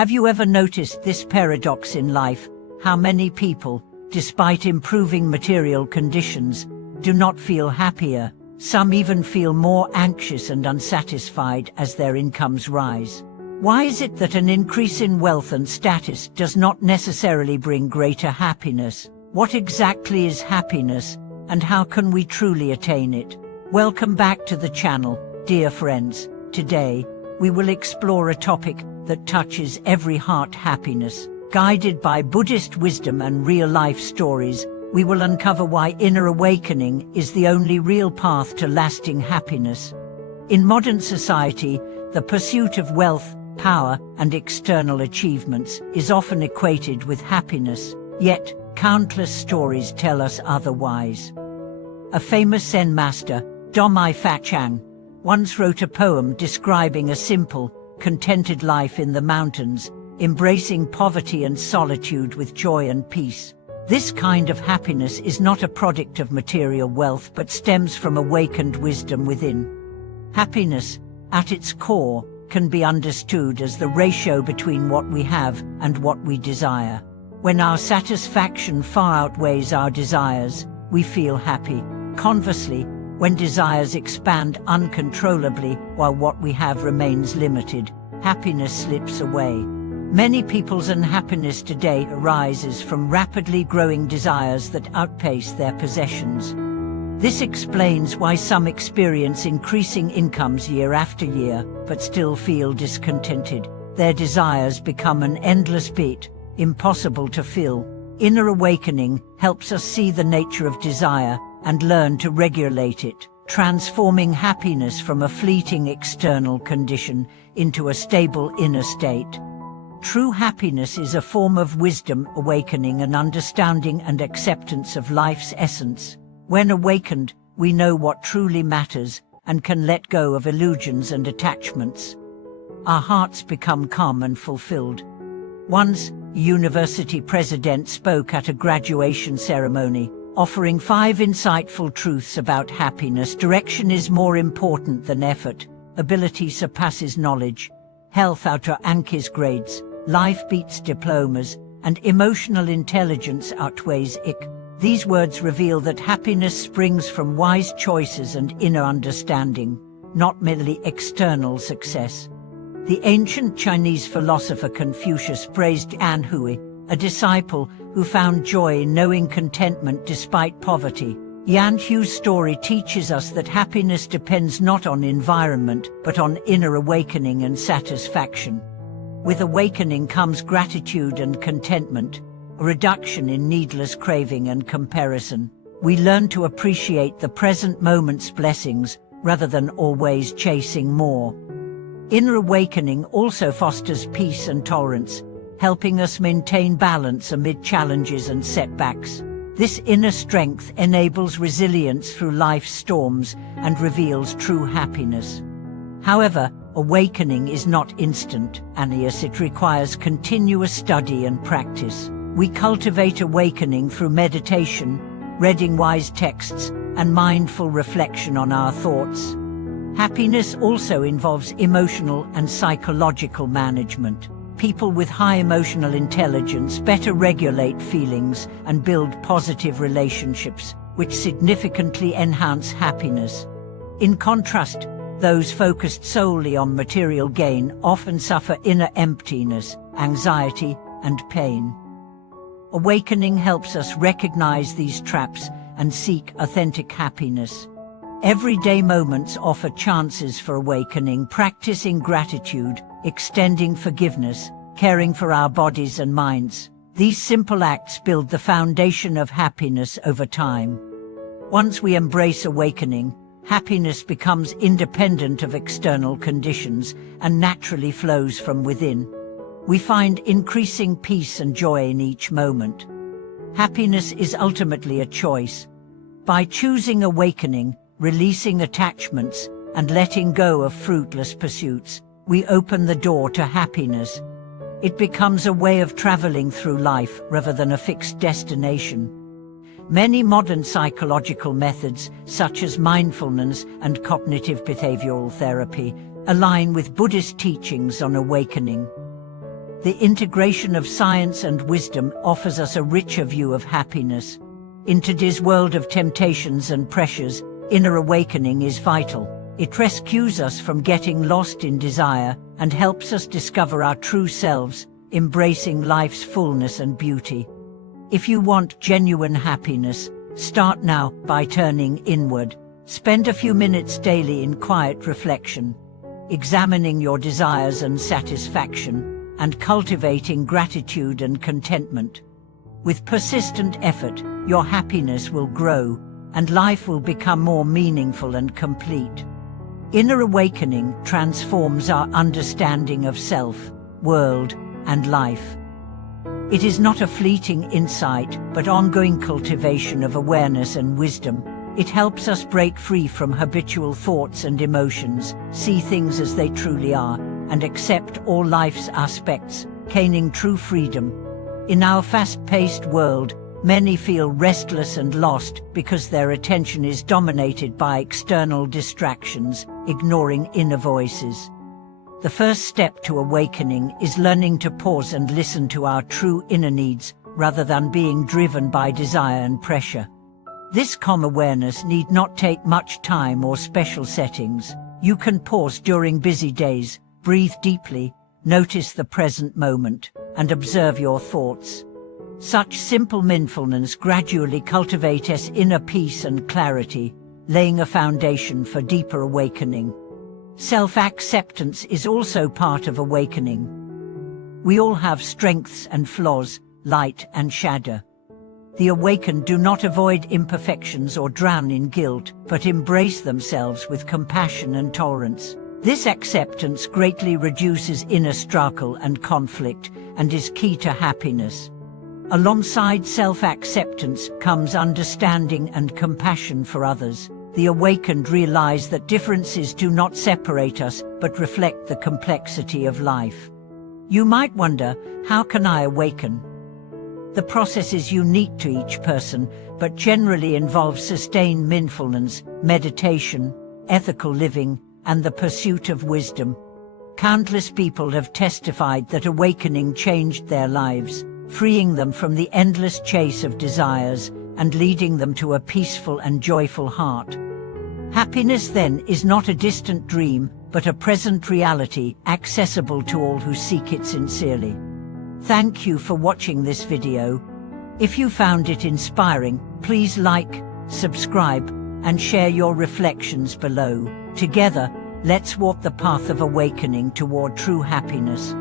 Have you ever noticed this paradox in life, how many people, despite improving material conditions, do not feel happier? Some even feel more anxious and unsatisfied as their incomes rise. Why is it that an increase in wealth and status does not necessarily bring greater happiness? What exactly is happiness, and how can we truly attain it? Welcome back to the channel, dear friends. Today, we will explore a topic that touches every heart: happiness. Guided by Buddhist wisdom and real-life stories, we will uncover why inner awakening is the only real path to lasting happiness. In modern society, the pursuit of wealth, power, and external achievements is often equated with happiness, yet countless stories tell us otherwise. A famous Zen master, Domai Fachang, once wrote a poem describing a simple, contented life in the mountains, embracing poverty and solitude with joy and peace. This kind of happiness is not a product of material wealth but stems from awakened wisdom within. Happiness, at its core, can be understood as the ratio between what we have and what we desire. When our satisfaction far outweighs our desires, we feel happy. Conversely, when desires expand uncontrollably while what we have remains limited, happiness slips away. Many people's unhappiness today arises from rapidly growing desires that outpace their possessions. This explains why some experience increasing incomes year after year, but still feel discontented. Their desires become an endless pit, impossible to fill. Inner awakening helps us see the nature of desire and learn to regulate it, transforming happiness from a fleeting external condition into a stable inner state. True happiness is a form of wisdom, awakening, and understanding and acceptance of life's essence. When awakened, we know what truly matters and can let go of illusions and attachments. Our hearts become calm and fulfilled. Once, a university president spoke at a graduation ceremony, offering 5 insightful truths about happiness. Direction is more important than effort. Ability surpasses knowledge. Health outranks grades. Life beats diplomas. And emotional intelligence outweighs IQ. These words reveal that happiness springs from wise choices and inner understanding, not merely external success. The ancient Chinese philosopher Confucius praised An Hui, a disciple who found joy in knowing contentment despite poverty. Yan Hu's story teaches us that happiness depends not on environment, but on inner awakening and satisfaction. With awakening comes gratitude and contentment, a reduction in needless craving and comparison. We learn to appreciate the present moment's blessings, rather than always chasing more. Inner awakening also fosters peace and tolerance, helping us maintain balance amid challenges and setbacks. This inner strength enables resilience through life's storms and reveals true happiness. However, awakening is not instantaneous. It requires continuous study and practice. We cultivate awakening through meditation, reading wise texts, and mindful reflection on our thoughts. Happiness also involves emotional and psychological management. People with high emotional intelligence better regulate feelings and build positive relationships, which significantly enhance happiness. In contrast, those focused solely on material gain often suffer inner emptiness, anxiety, and pain. Awakening helps us recognize these traps and seek authentic happiness. Everyday moments offer chances for awakening, practicing gratitude, extending forgiveness, caring for our bodies and minds. These simple acts build the foundation of happiness over time. Once we embrace awakening, happiness becomes independent of external conditions and naturally flows from within. We find increasing peace and joy in each moment. Happiness is ultimately a choice. By choosing awakening, releasing attachments, and letting go of fruitless pursuits, we open the door to happiness. It becomes a way of traveling through life rather than a fixed destination. Many modern psychological methods, such as mindfulness and cognitive behavioral therapy, align with Buddhist teachings on awakening. The integration of science and wisdom offers us a richer view of happiness. In today's world of temptations and pressures, inner awakening is vital. It rescues us from getting lost in desire and helps us discover our true selves, embracing life's fullness and beauty. If you want genuine happiness, start now by turning inward. Spend a few minutes daily in quiet reflection, examining your desires and satisfaction, and cultivating gratitude and contentment. With persistent effort, your happiness will grow, and life will become more meaningful and complete. Inner awakening transforms our understanding of self, world, and life. It is not a fleeting insight, but ongoing cultivation of awareness and wisdom. It helps us break free from habitual thoughts and emotions, see things as they truly are, and accept all life's aspects, gaining true freedom. In our fast-paced world, many feel restless and lost because their attention is dominated by external distractions, ignoring inner voices. The first step to awakening is learning to pause and listen to our true inner needs, rather than being driven by desire and pressure. This calm awareness need not take much time or special settings. You can pause during busy days, breathe deeply, notice the present moment, and observe your thoughts. Such simple mindfulness gradually cultivates inner peace and clarity, laying a foundation for deeper awakening. Self-acceptance is also part of awakening. We all have strengths and flaws, light and shadow. The awakened do not avoid imperfections or drown in guilt, but embrace themselves with compassion and tolerance. This acceptance greatly reduces inner struggle and conflict, and is key to happiness. Alongside self-acceptance comes understanding and compassion for others. The awakened realize that differences do not separate us, but reflect the complexity of life. You might wonder, how can I awaken? The process is unique to each person, but generally involves sustained mindfulness, meditation, ethical living, and the pursuit of wisdom. Countless people have testified that awakening changed their lives, freeing them from the endless chase of desires and leading them to a peaceful and joyful heart. Happiness then is not a distant dream, but a present reality accessible to all who seek it sincerely. Thank you for watching this video. If you found it inspiring, please like, subscribe, and share your reflections below. Together, let's walk the path of awakening toward true happiness.